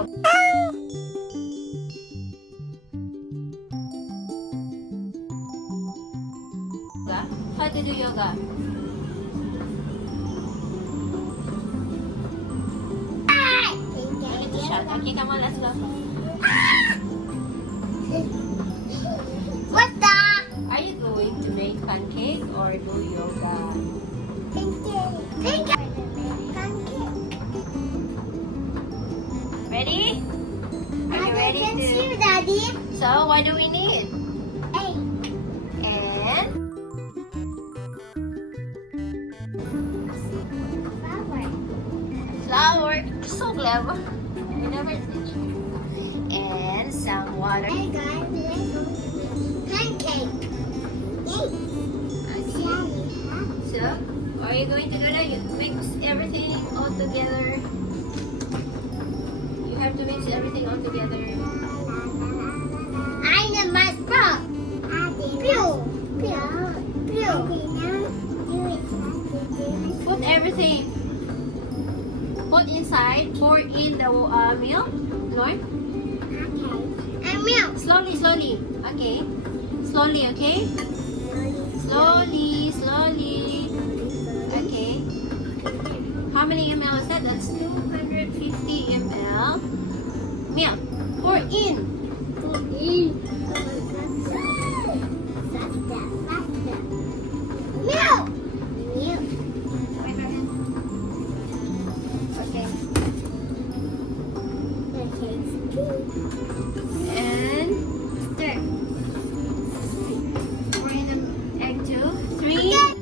yoga. How to do yoga? I need to shout. Okay, come on, let's go. What the? Are you going to make pancake or do yoga? Pancake. Pancake. Ready? Are you ready Can to? see, Daddy. So, what do we need? Hey. And Flower. flour. So clever. I never teach you. And some water. Hey guys, let's go. Pancake. Yay. So, are you going to do that? You mix everything all together. You have to mix everything all together. I'm the master. Pew. Put everything. Put inside. Pour in the milk. Lord. And milk. Slowly. Okay. Slowly, okay? Slowly. Okay. How many ml is that? That's 250 ml. Milk. Pour in. Milk. Okay. Okay. And stir. Pour in the egg too. 3 eggs.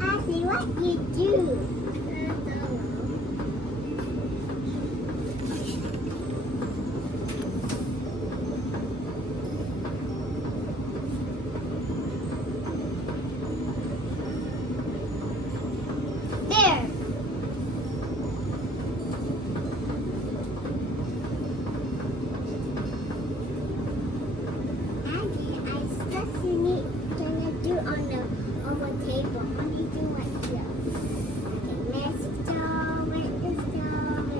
I see what you do. There. I especially gonna do on the table. What do you do right here? Okay, let's start with the start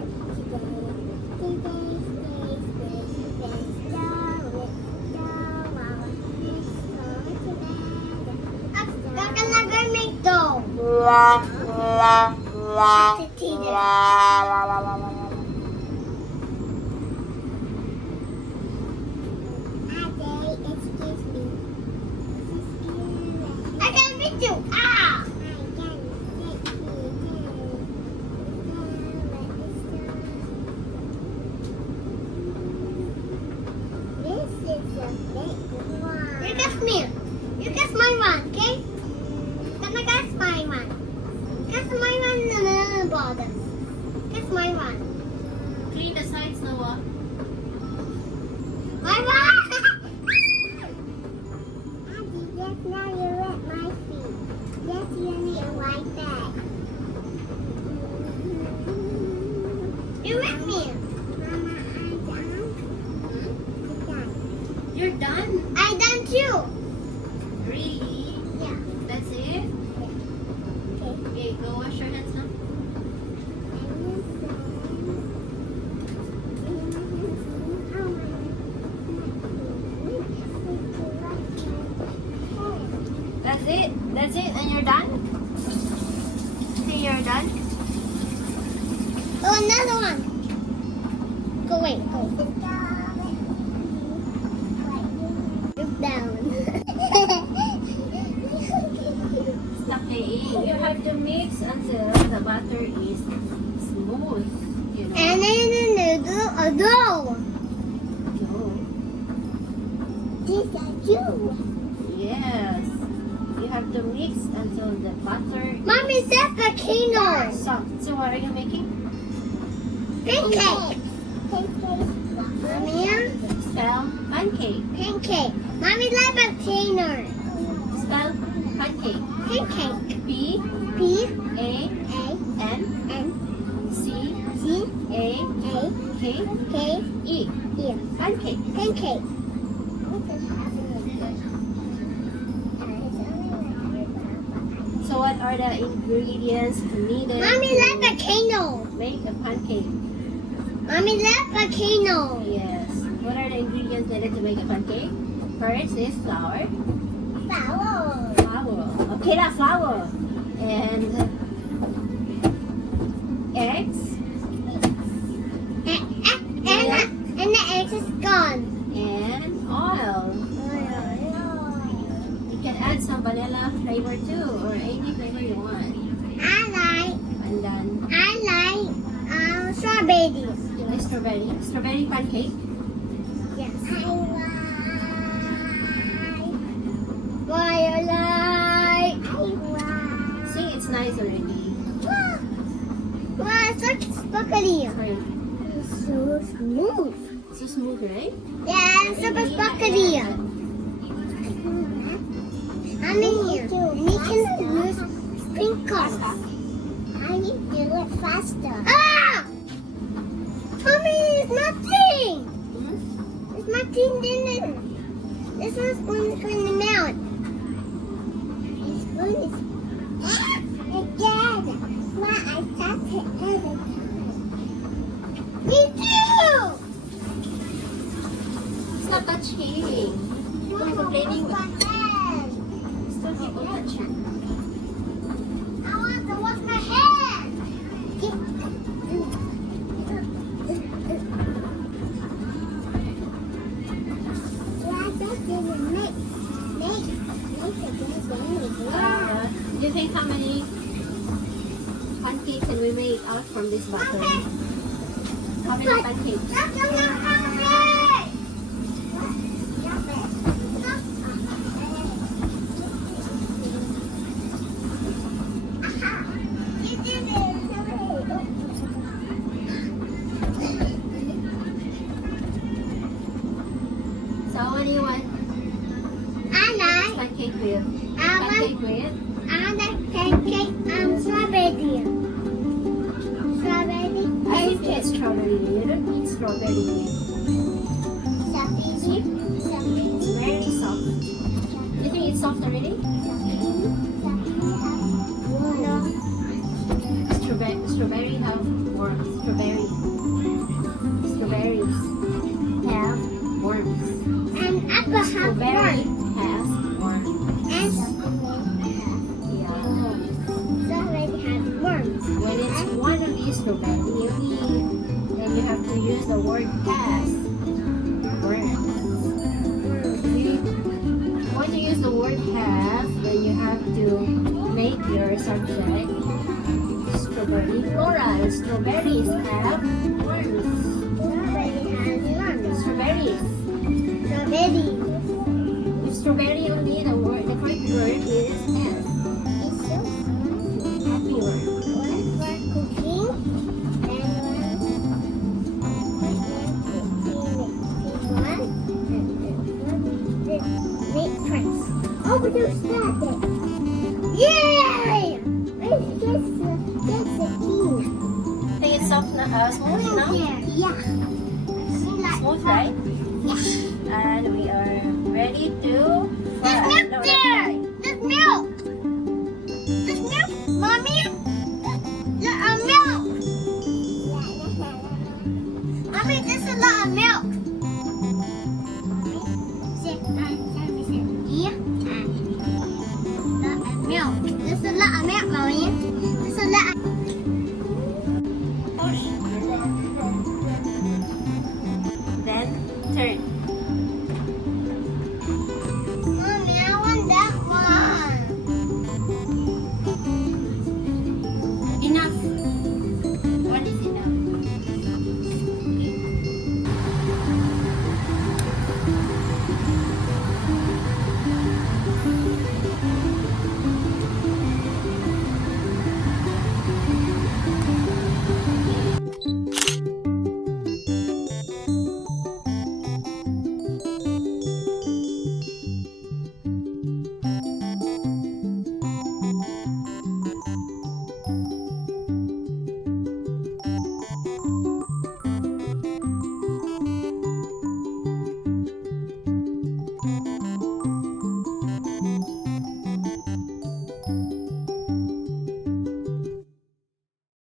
I can beat you. Ah! This is a big one. You guess me. You guess my one, okay? Gonna guess my one. Guess my one, no bother. Guess my one. Clean the sides, Noah. My one! Auntie, yes, now you're at my feet. Yes, you need a white bag. You with me. Mama, You're done? I'm done too. Really? Yeah. That's it? Okay. Okay, go wash your hands now. That's it? That's it? And you're done? See you. you're done? Oh, another one. Go away. Go. Look down. Stop playing. You have to mix until the butter is smooth. You know. And then do a dough. No. These are you. Yes. You have to mix until the butter Mommy, that's the kino. soft. So what are you making? Pancake. Pancake. Mommy, Spell pancake. pancake. Mommy, like a kino. Spell pancake. Pancake. P P A A N N C C A A K K E. E. Pancake. Pancake. So what are the ingredients needed Mommy, to like a kino. make a pancake? Mommy, like a kino. Yes. What are the ingredients needed to make a pancake? First is flour. Flower. Flour. Okay, that's flour. And eggs. And the egg is gone. And oil. You can add some vanilla flavor too, or any flavor you want. I And then like strawberry. you like strawberry. Strawberry pancake. Yes. Violet. See, it's nice already. Wow, it's like spaghetti. Right. It's so smooth. So smooth, right? Yeah, it's like spaghetti. I mean, you can use sprinkles. I need to do it faster. Ah! Mommy, it's nothing. Hmm? It's nothing in it. This one's going to melt. This one is... Ah! Again! Why I touch it every time. Me too! Stop touching. You're complaining. Still people touching. I want to wash my hands. Do you think how many pancakes can we make out from this butter? How many pancakes? So what do you want? Pancake with? Pancake with? Pancake and strawberry. Strawberry I think it's strawberry. You don't need strawberry. It's very soft. You think it's soft already? Strawberry have worms. Strawberries have worms. And apple have Strawberry one. has worms. And Yeah. strawberry has worms. When it's one of these strawberry, then you have to use the word has. Worms. You want to use the word have, then you have to make your subject strawberry plural. Strawberries have worms. Strawberry has worms. Strawberries. Strawberry. If strawberry only, the correct word is have. It's so Happy word. one for cooking and one make friends. Oh, but there's that. Yay! That's the key. Think it's soft now, smooth now? Yeah. Smooth, right? Yeah. And we are ready to There's fry. milk there. There's milk. There's milk, mommy. There's a milk. Mommy, there's a lot of milk. Yeah. Lot of milk. There's a lot of milk, mommy. There's a lot of turn.